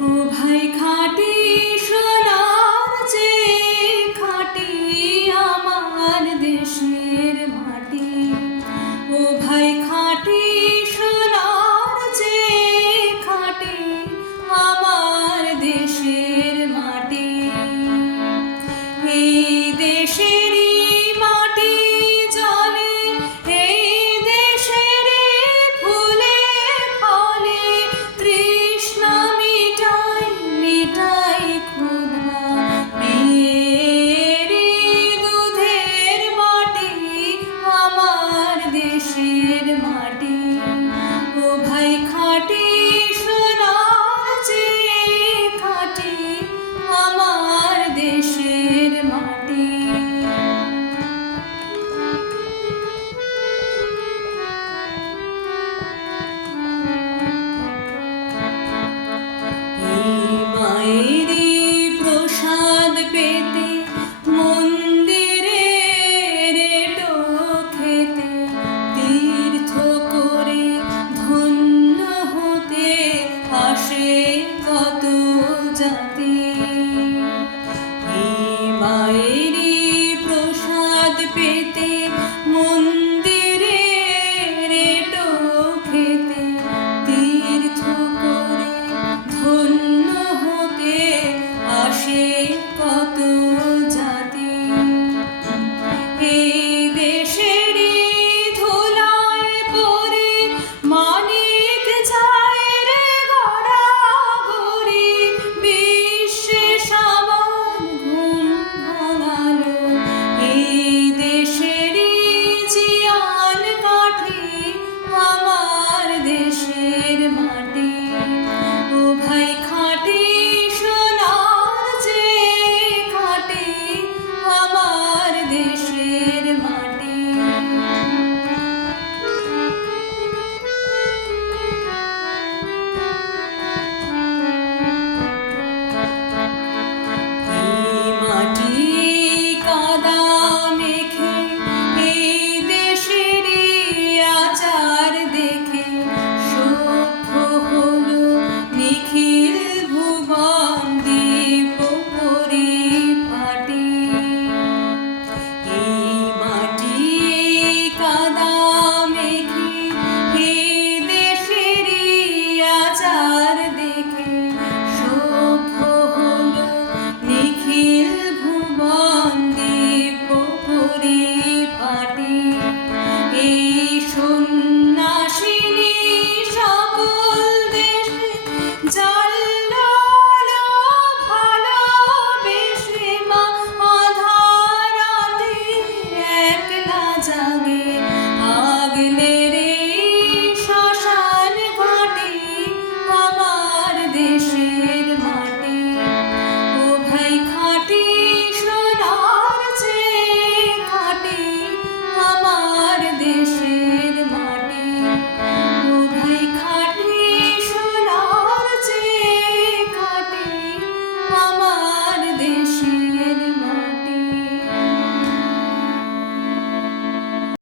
ও ভাই খাঁটি সোনার চেয়ে খাঁটি আমার দেশের মাটি। ও ভাই খাঁটি সোনার চেয়ে খাঁটি আমার দেশের মাটি। এই দেশেরই মাটি জলে, এই দেশেরই ফুলে ফলে তৃষ্ণা মিটাই মিটাই ক্ষুধা। মেয়েরি দুধের মাটি আমার দেশের মাটি। ও ভাই খাঁটি সোনার চেয়ে খাঁটি আমার দেশের মাটি। এই মায়েরই প্রসাদ পেতে মন্দিরের এঁটো খেতে তীর্থ করে ধন্য হতে আসে কত জাতি। এই মায়েরই প্রসাদ পেতে মন্দিরের এঁটো খেতে তীর্থ করে ধন্য হতে আসে কত জাতি। এই দেশেরই ধুলায় পড়ে মানিক যায় রে গড়াগড়ি। বিশ্বে সাবান ঘুম ভাঙালো এই দেশেরই জিয়ান কাঠি আমার দেশের মাটি। ও ভাই খাঁটি সোনার চেয়ে খাঁটি আমার দেশের মাটি। এই মাটি কাদা মেখে এই দেশেরই আচার দেখে সভ্য হলো নিখিল ভুবন দ্বীপ পরিপাটি। এই মাটি কাদা মেখে এই দেশেরই আচার দেখে সভ্য হলো নিখিল ভুবন দ্বীপ পরিপাটি। এই সন্ন্যাসিনী সকল দেশে জানল ভালোবেসে মা আধার রাতে একলা জাগে